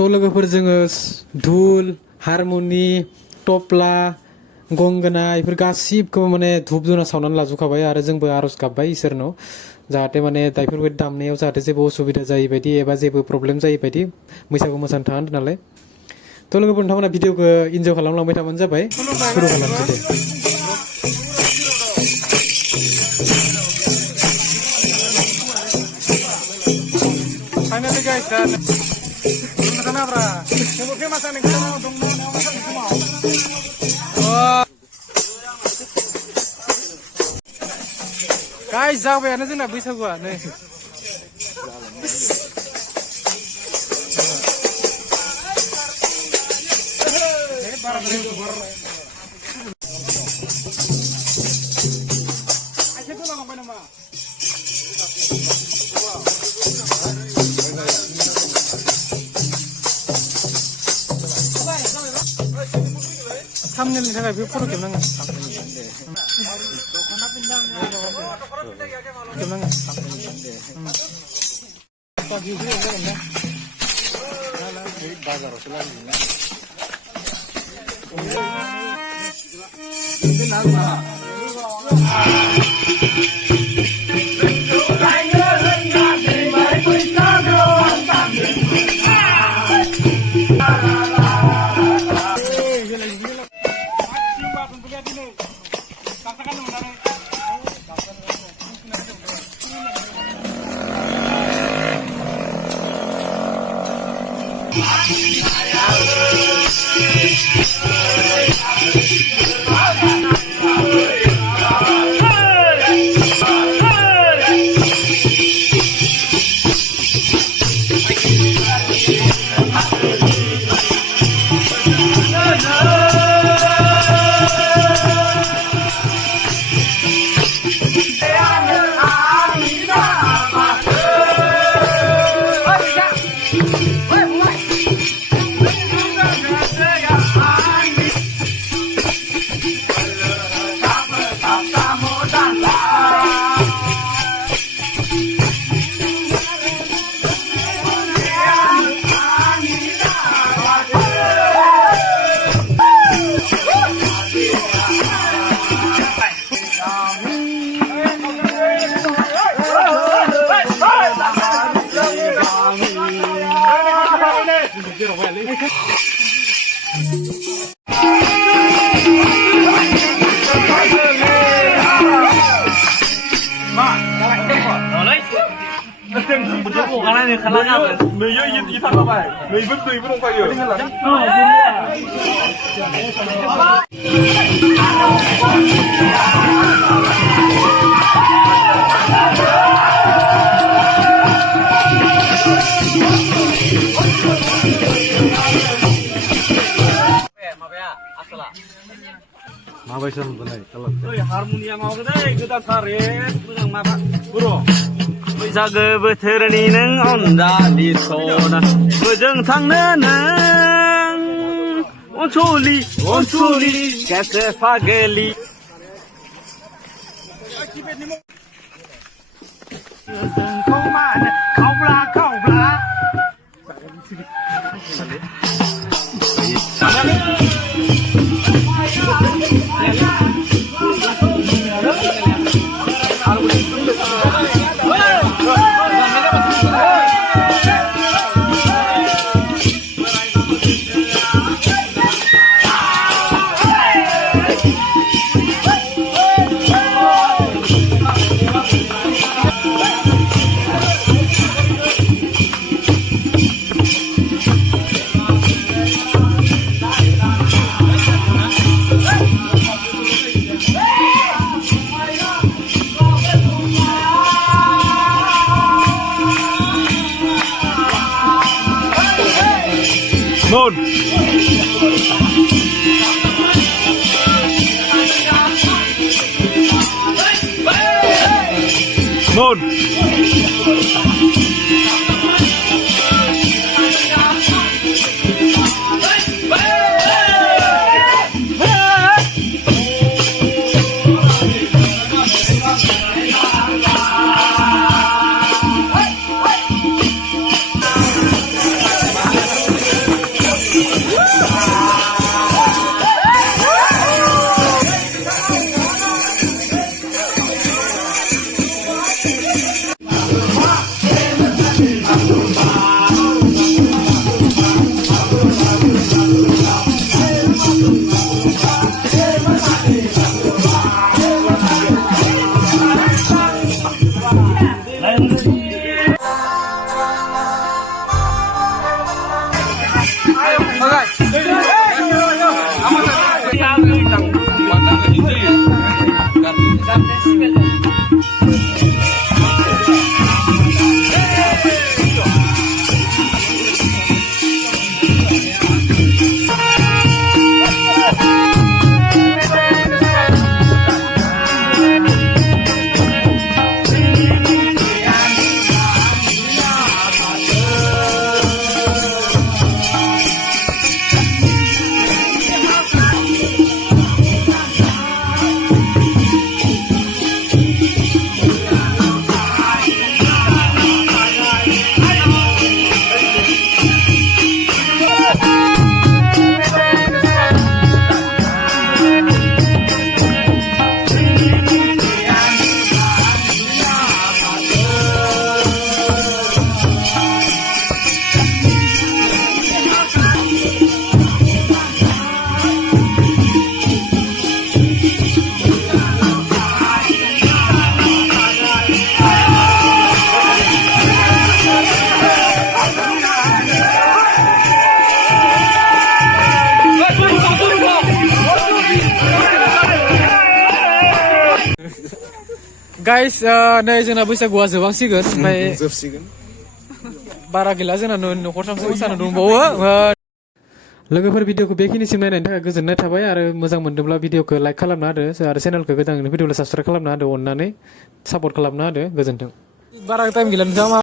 थ' लोगोफोर जोङो धुल हारमनि टप्ला गंगोना बेफोर गासिबखौबो माने धुप धुना सावनानै लाजोबखाबाय आरो जोंबो आर'ज गाबबाय इसोरनाव जाहाथे माने बेफोरबायदि दामनायाव जाहाथे जेबो उसुबिदा जायै बायदि एबा जेबो प्रब्लेम जायै बायदि बैसागु मोसानो थाङा नालाय थ' लोगोफोर नोंथांमोना भिडिअखौ इन्जय खालामलांबाय थाबानो जाबाय सुरु खालामसै दे Finally guys, kenapa? Coba kita masak nih, kita mau dong mau masak nih semua. Guys, जाबाय आनो जोंना बैसागुआ नै thumbnailनि थाखाय बे फट' खेबनांगोन माबायसा मोनबोनाय खालाम हारमनिया माबाखौ दै गोदानथार मोजां माबा बर' बैसागो बोथोरनि नों अनजालि सना बोजों थांनो नों अनसुलि अनसुलि केसे फागेलि खावब्ला Moon. Moon. गाइस नै जोंना बैसागुआ जोबांसिगोन ओमफ्राय जोबसिगोन बारा गैला जोंना न'खरथामसो मोसानो दंबावो लोगोफोर भिडिअखौ बेखिनिसिम नायनायनि थाखाय गोजोननाय थाबाय आरो मोजां मोनदोंब्ला भिडिअखौ लाइक खालामना होदो आरो चेनेलखौ गोदान भिडिअखौ साबसक्राइब खालामना होदो अननानै सापर्ट खालामना होदो गोजोन्थों बारा टाइम गैला नोंथाङा